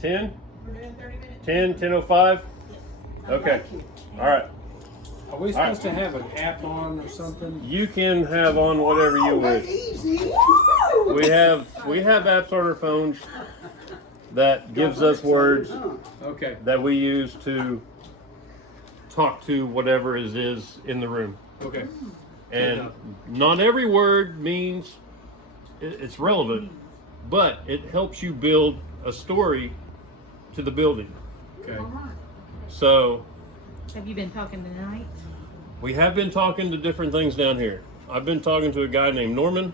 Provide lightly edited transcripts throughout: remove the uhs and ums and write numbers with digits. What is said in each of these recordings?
10? We're doing 30 minutes. 10, 10:05? Okay. All right. Are we supposed to have an app on or something? You can have on whatever you wish. We have apps on our phones that gives us words Okay. that we use to talk to whatever it is in the room. Okay. And not every word means it's relevant, but it helps you build a story to the building. Okay. So Have you been talking tonight? we have been talking to different things down here. I've been talking to a guy named Norman.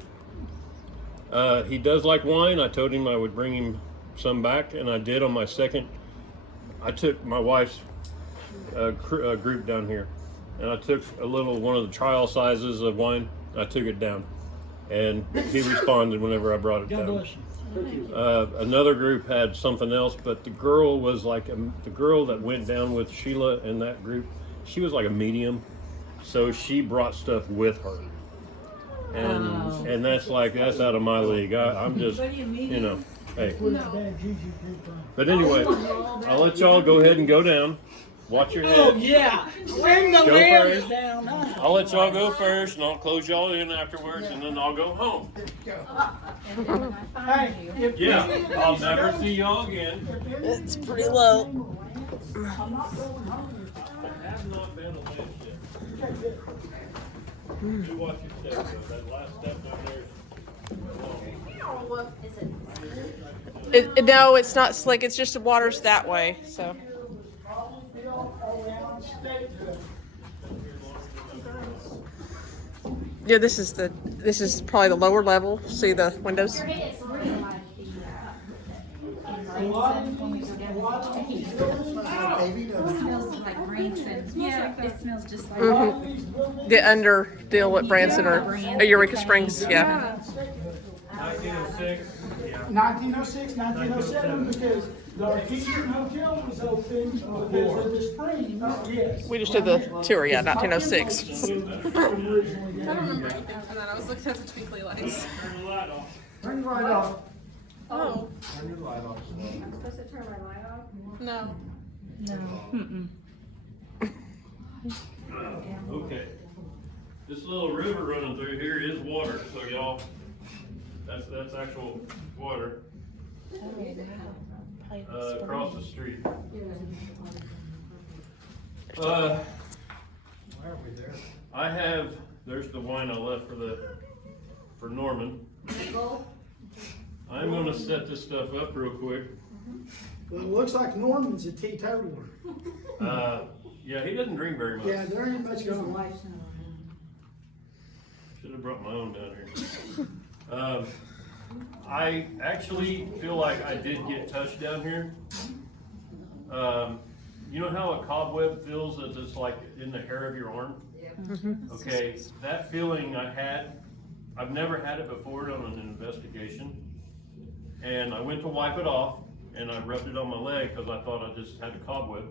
He does like wine. I told him I would bring him some back, and I did on my second. I took my wife's group down here, and I took one of the trial sizes of wine. I took it down, and he responded whenever I brought it down. Another group had something else, but the girl was like the girl that went down with Sheila in that group. She was like a medium, so she brought stuff with her, and that's out of my league. I'm just, you know, hey. But anyway, I'll let y'all go ahead and go down. Watch your head. Oh yeah, bring the ladders down. I'll let y'all go first, and I'll close y'all in afterwards, and then I'll go home. And then when I find you, Yeah, I'll never see y'all again. It's pretty low. I have not been a late yet. Do watch your step, though. That last step down there. No, it's not slick. It's just the water's that way. So. Yeah, this is probably the lower level. See the windows? when we go down to eat, it smells like Branson. Yeah, it smells just like The under deal at Branson or Eureka Springs. Yeah. 1906. 1906, 1907, because the Eastern Hotel was open because of the springs. Yes. We just did the tour. Yeah, 1906. Originally down here. And then I was looking at the twinkly lights. Turn the light off. Turn the light off. Oh, Turn your light off. I'm supposed to turn my light off? no. Okay. This little river running through here is water, so y'all, that's actual water. Across the street. Why are we there? There's the wine I left for Norman. I'm gonna set this stuff up real quick. Well, it looks like Norman's a teetotaler. Yeah, he doesn't drink very much. Yeah, there ain't much going on. Should have brought my own down here. I actually feel like I did get touched down here. You know how a cobweb feels as it's like in the hair of your arm? Okay, that feeling I had, I've never had it before on an investigation. And I went to wipe it off, and I rubbed it on my leg because I thought I just had a cobweb.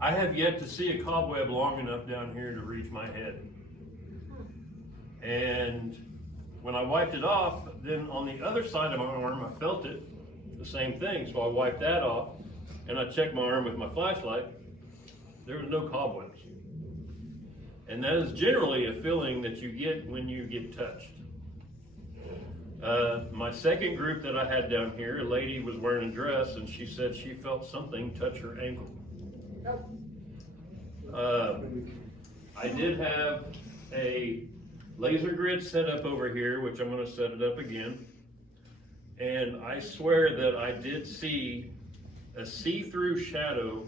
I have yet to see a cobweb long enough down here to reach my head. And when I wiped it off, then on the other side of my arm, I felt it, the same thing. So I wiped that off, and I checked my arm with my flashlight. There was no cobwebs. And that is generally a feeling that you get when you get touched. My second group that I had down here, a lady was wearing a dress, and she said she felt something touch her ankle. I did have a laser grid set up over here, which I'm going to set it up again. And I swear that I did see a see-through shadow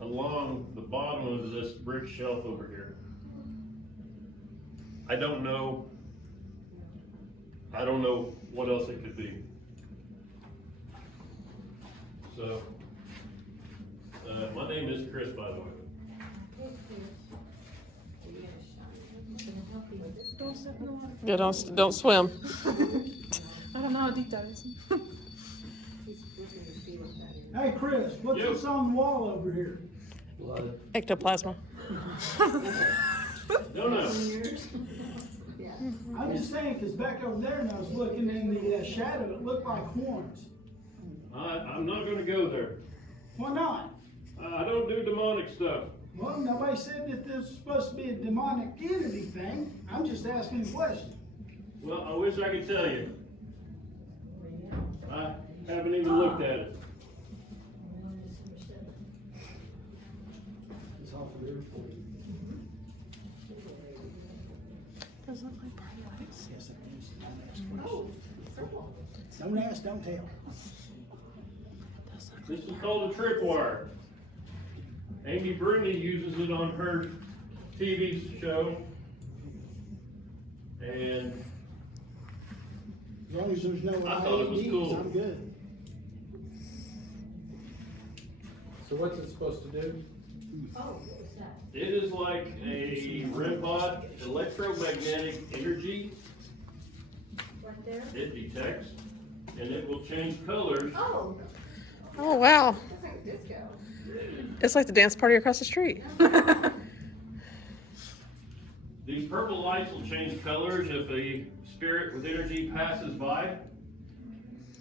along the bottom of this brick shelf over here. I don't know what else it could be. So, my name is Chris, by the way. Yeah, don't swim. I don't know how deep that is. Hey, Chris, what's Yep. this on the wall over here? Ectoplasma. No. I'm just saying, because back over there, and I was looking in the shadow, it looked like horns. I'm not gonna go there. Why not? I don't do demonic stuff. Well, nobody said that this was supposed to be a demonic entity thing. I'm just asking a question. Well, I wish I could tell you. I haven't even looked at it. It's all for their point. Doesn't like bright lights. Yes, it is. Don't ask, don't tell. This is called a tripwire. Amy Bruni uses it on her TV show. And As long as there's no I thought it was IEDs, cool. I'm good. So what's it supposed to do? it is like a REM pod, electromagnetic energy. Right there. It detects, and it will change colors. Oh, Oh, wow. that's like disco. It's like the dance party across the street. These purple lights will change colors if a spirit with energy passes by.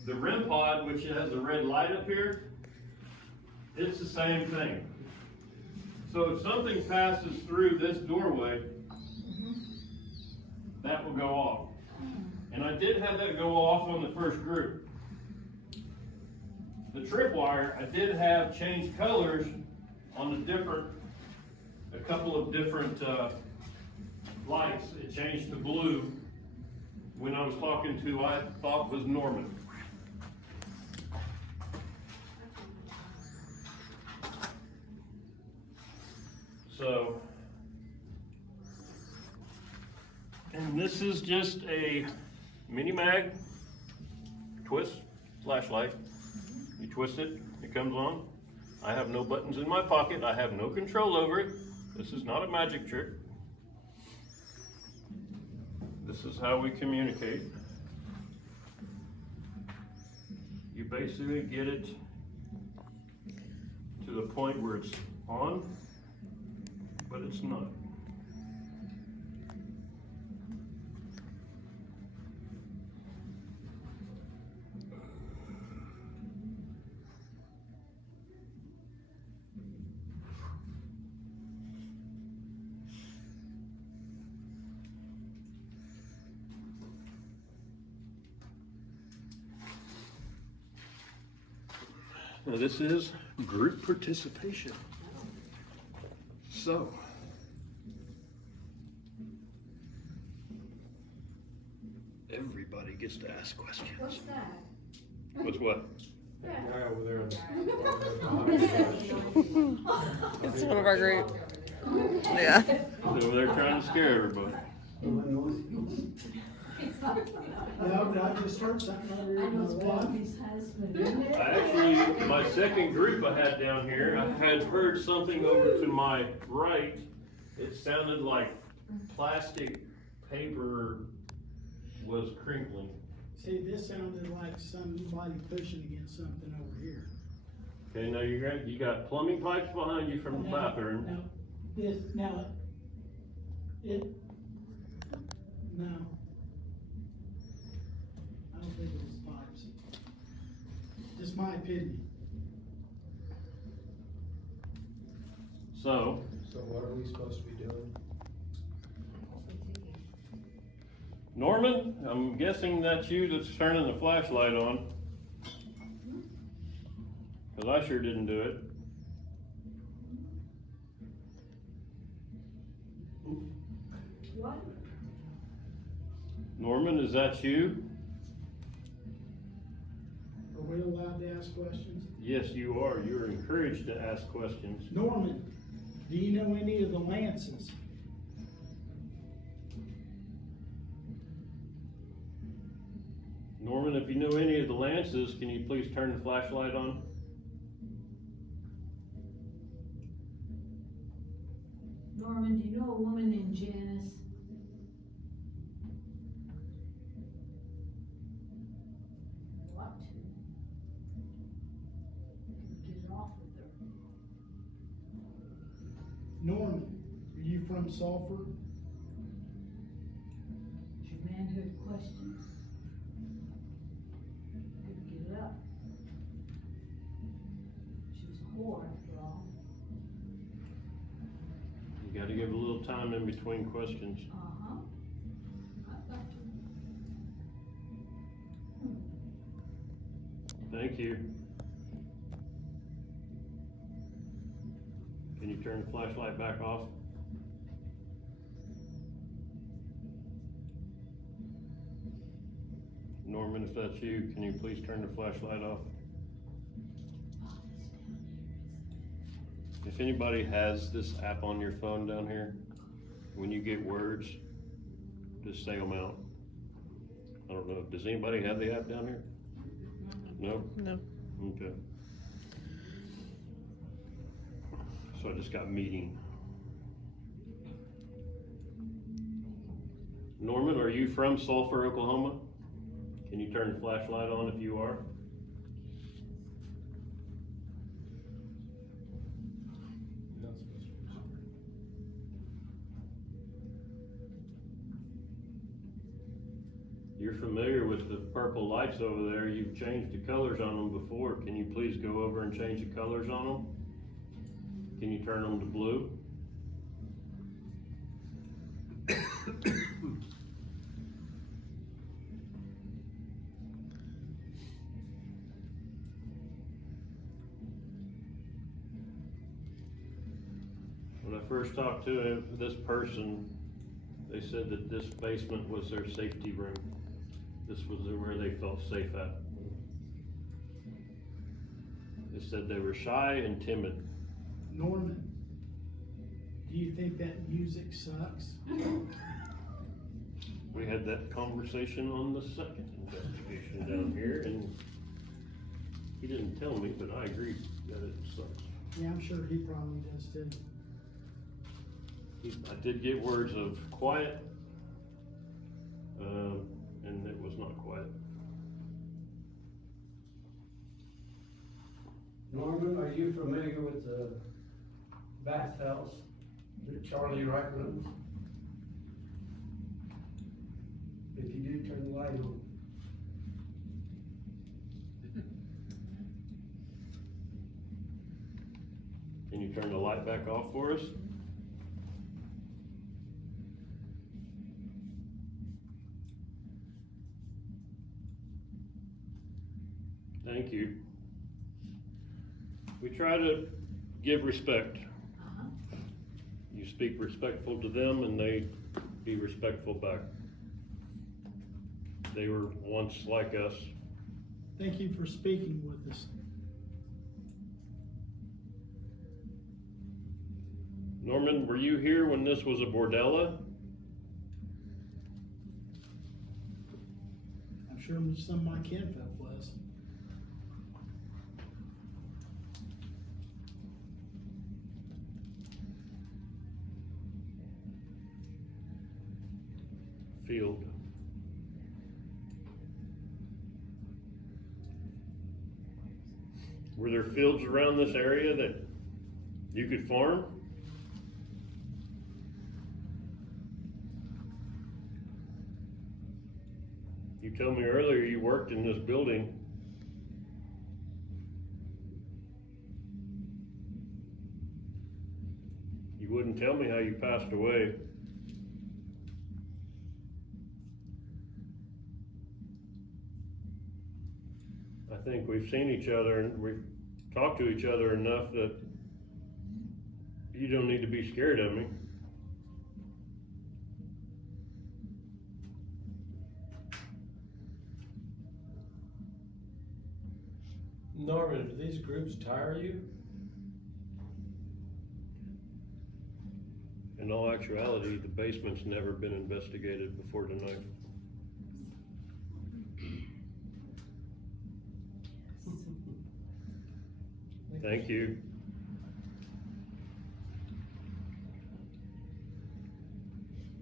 The REM pod, which has a red light up here, it's the same thing. So if something passes through this doorway, that will go off. And I did have that go off on the first group. The tripwire, I did have change colors on a couple of different lights. It changed to blue when I was talking to who I thought was Norman. So, and this is just a mini mag twist flashlight. You twist it, it comes on. I have no buttons in my pocket. I have no control over it. This is not a magic trick. This is how we communicate. You basically get it to the point where it's on, but it's not. Now this is group participation. So, everybody gets to ask questions. What's that? What's what? Guy over there. It's one of our group. Yeah. So they're trying to scare everybody. No, but I just heard something over here in my wife. I actually, my second group I had down here, I had heard something over to my right. It sounded like plastic paper was crinkling. See, this sounded like somebody pushing against something over here. Okay, now you got plumbing pipes behind you from the bathroom. No, no, I don't think it was pipes. Just my opinion. So, So what are we supposed to be doing? Norman, I'm guessing that's you that's turning the flashlight on. Cause I sure didn't do it. What? Norman, is that you? Are we allowed to ask questions? Yes, you are. You are encouraged to ask questions. Norman, do you know any of the Lances? Norman, if you know any of the Lances, can you please turn the flashlight on? Norman, do you know a woman named Janice? Want to? Get it off with her. Norman, are you from Sulphur? It's your manhood question. Couldn't get it up. You gotta give a little time in between questions. Uh-huh. I got you. Thank you. Can you turn the flashlight back off? Norman, if that's you, can you please turn the flashlight off? If anybody has this app on your phone down here, when you get words, just say them out. I don't know, does anybody have the app down here? No? No. Okay. So I just got meeting. Norman, are you from Sulphur, Oklahoma? Can you turn the flashlight on if you are? You're familiar with the purple lights over there. You've changed the colors on them before. Can you please go over and change the colors on them? Can you turn them to blue? When I first talked to this person, they said that this basement was their safety room. This was where they felt safe at. They said they were shy and timid. Norman, do you think that music sucks? We had that conversation on the second investigation down here, and he didn't tell me, but I agreed that it sucks. Yeah, I'm sure he probably does too. I did get words of quiet, and it was not quiet. Norman, are you familiar with the bathhouse that Charlie Wright runs? If you do, turn the light on. Can you turn the light back off for us? Thank you. We try to give respect. You speak respectful to them and they be respectful back. They were once like us. Thank you for speaking with us. Norman, were you here when this was a bordella? I'm sure some of my kinfolk was. Field. Were there fields around this area that you could farm? You told me earlier you worked in this building. You wouldn't tell me how you passed away. I think we've seen each other and we've talked to each other enough that you don't need to be scared of me. Norman, do these groups tire you? In all actuality, the basement's never been investigated before tonight. Thank you.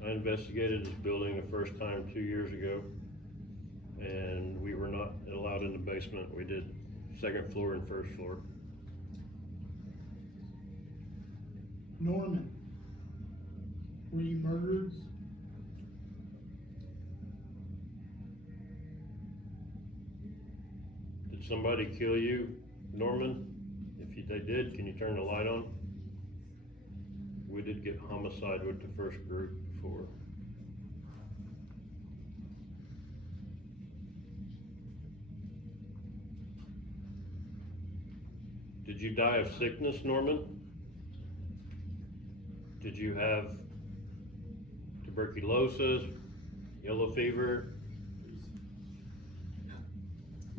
I investigated this building the first time 2 years ago, and we were not allowed in the basement. We did second floor and first floor. Norman, were you murdered? Did somebody kill you, Norman? If they did, can you turn the light on? we did get homicide with the first group before. Did you die of sickness, Norman? Did you have tuberculosis, yellow fever?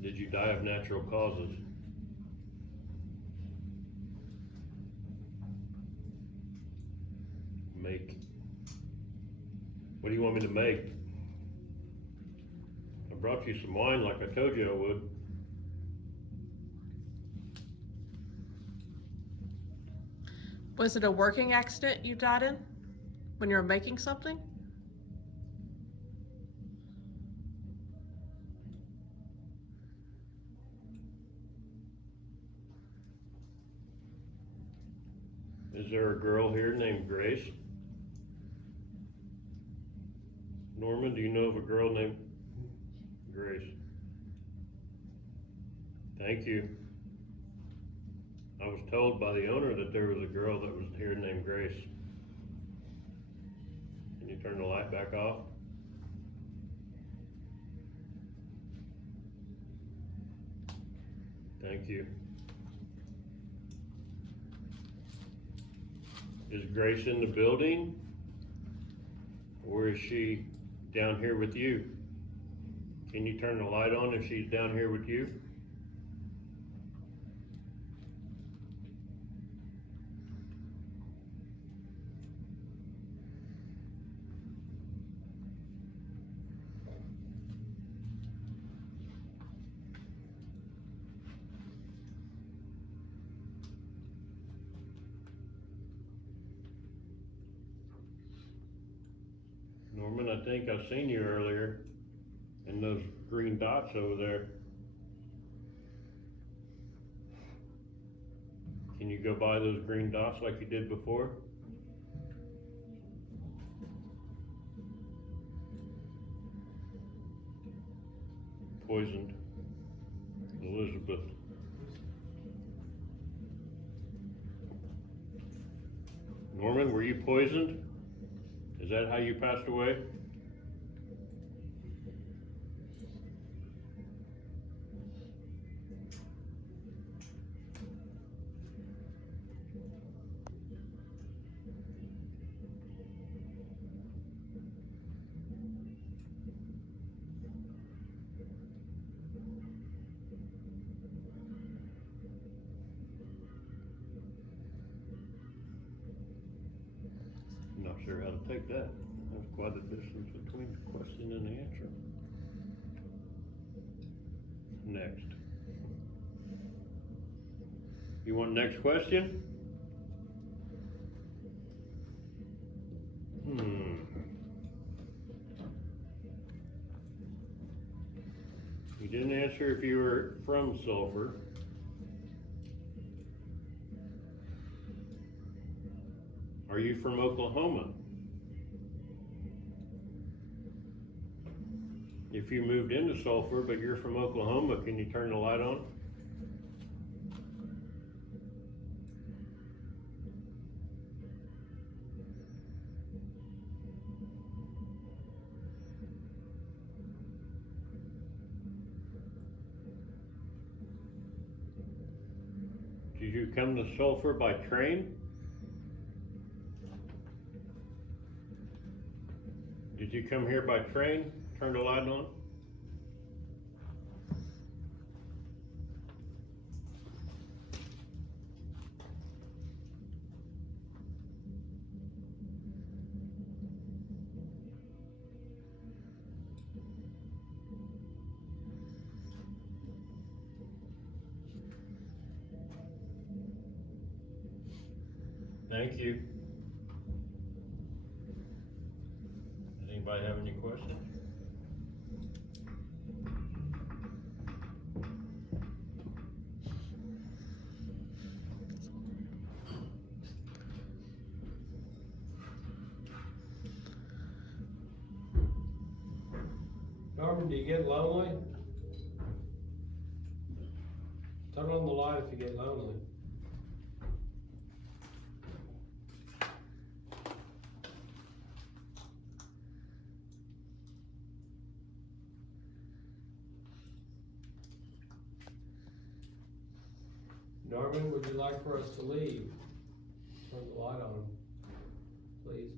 Did you die of natural causes? Make. What do you want me to make? I brought you some wine like I told you I would. Was it a working accident you died in when you were making something? Is there a girl here named Grace? Norman, do you know of a girl named Grace? Thank you. I was told by the owner that there was a girl that was here named Grace. Can you turn the light back off? Thank you. Is Grace in the building? Or is she down here with you? Can you turn the light on if she's down here with you? Norman, I think I seen you earlier in those green dots over there. Can you go by those green dots like you did before? Poisoned. Elizabeth. Norman, were you poisoned? Is that how you passed away? Not sure how to take that. There's quite a distance between the question and the answer. Next. You want next question? You didn't answer if you were from Sulphur. Are you from Oklahoma? If you moved into Sulphur, but you're from Oklahoma, can you turn the light on? Did you come to Sulphur by train? Did you come here by train? Turn the light on. Thank you. Does anybody have any questions? Norman, do you get lonely? Turn on the light if you get lonely. Norman, would you like for us to leave? Turn the light on, please.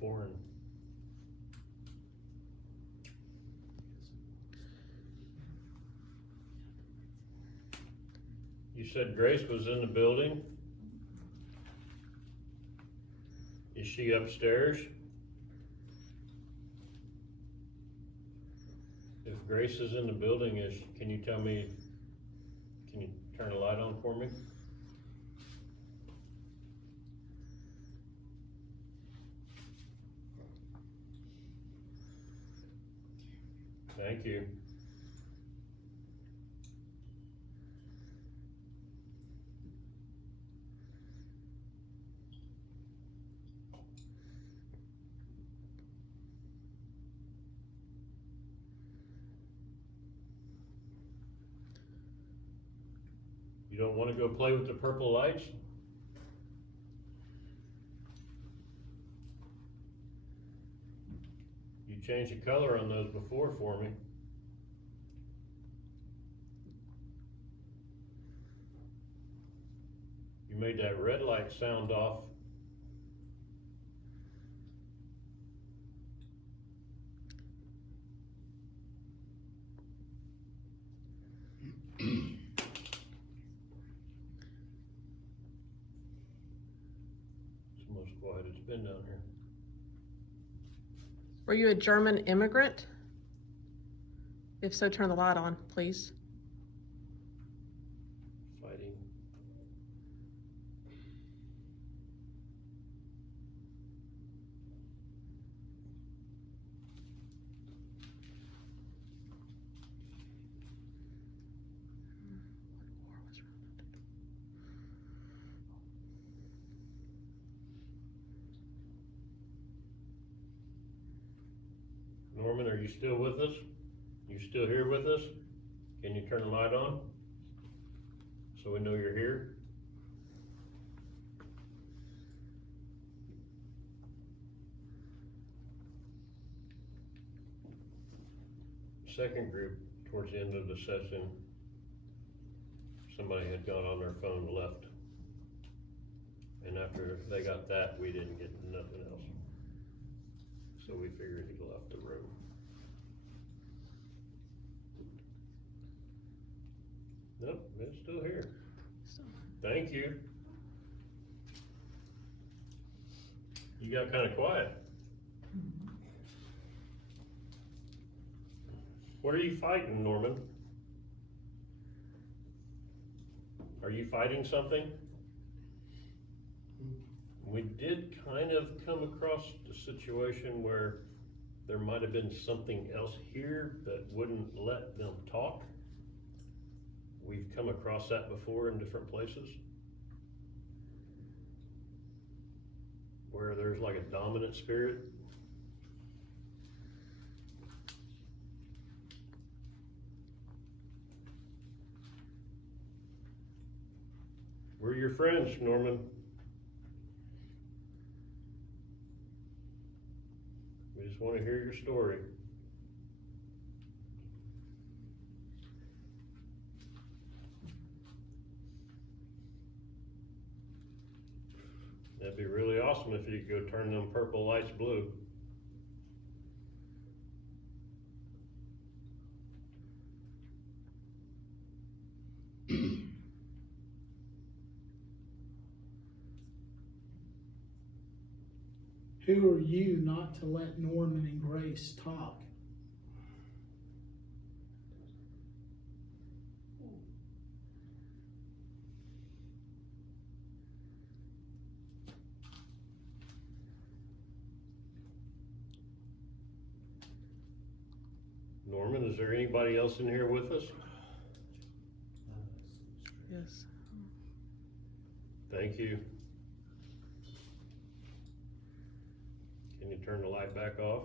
Foreign. You said Grace was in the building? Is she upstairs? If Grace is in the building, can you tell me, can you turn a light on for me? Thank you. You don't want to go play with the purple lights? You changed the color on those before for me. You made that red light sound off. It's the most quiet it's been down here. Were you a German immigrant? If so, turn the light on, please. Fighting. Norman, are you still with us? You still here with us? Can you turn the light on? So we know you're here? Second group, towards the end of the session, somebody had gone on their phone and left. And after they got that, we didn't get nothing else. So we figured he left the room. Nope, it's still here. Thank you. You got kind of quiet. What are you fighting, Norman? Are you fighting something? We did kind of come across the situation where there might have been something else here that wouldn't let them talk. We've come across that before in different places, where there's like a dominant spirit. We're your friends, Norman. We just want to hear your story. That'd be really awesome if you could go turn them purple lights blue. Who are you not to let Norman and Grace talk? Norman, is there anybody else in here with us? Yes. Thank you. Can you turn the light back off?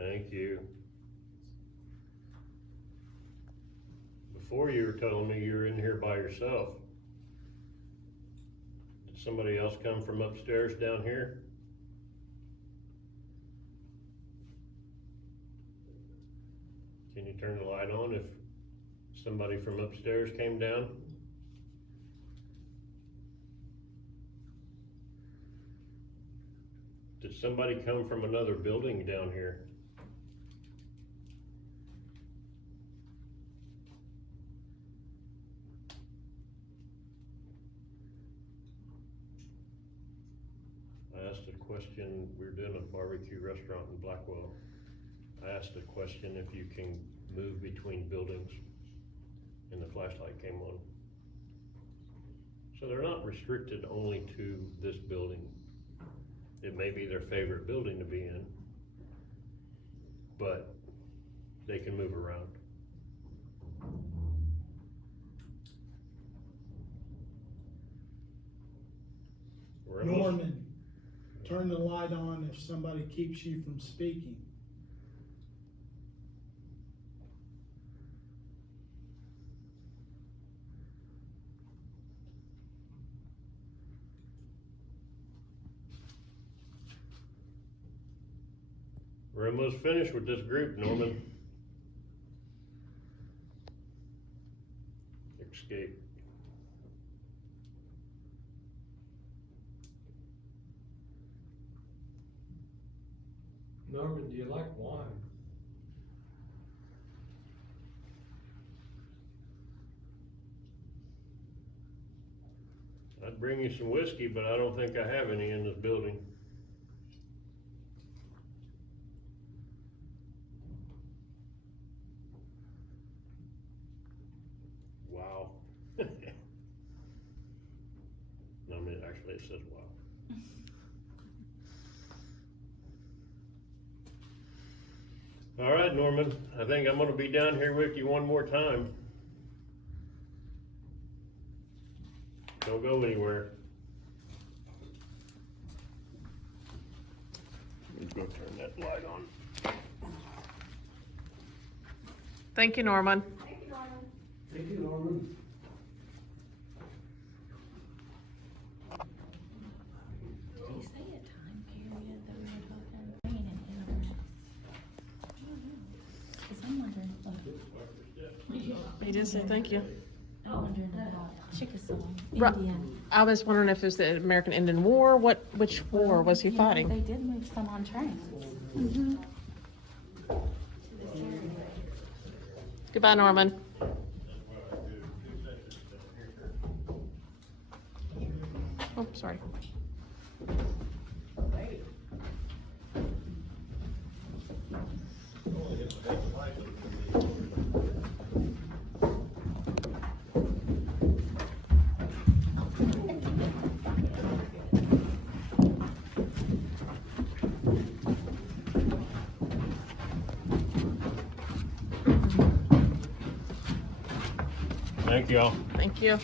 Thank you. Before you were telling me you were in here by yourself. Did somebody else come from upstairs down here? Can you turn the light on if somebody from upstairs came down? Did somebody come from another building down here? I asked a question, we were doing a barbecue restaurant in Blackwell. I asked a question if you can move between buildings, and the flashlight came on. So they're not restricted only to this building. It may be their favorite building to be in, but they can move around. We're almost- Norman, turn the light on if somebody keeps you from speaking. We're almost finished with this group, Norman. Escape. Norman, do you like wine? I'd bring you some whiskey, but I don't think I have any in this building. Wow. No, I mean, actually it says wow. All right, Norman, I think I'm gonna be down here with you one more time. Don't go anywhere. Let's go turn that light on. Thank you, Norman. Thank you, Norman. Did you say a time period that we were talking? Bringing in interest. I don't know. 'Cause I'm wondering, He did say thank you. I'm wondering about Chickasaw, Right. Indian. I was wondering if it was the American Indian War. Which war was he You know, fighting? They did move some on trains. Goodbye, Norman. Oh, sorry. Thank y'all. Thank you.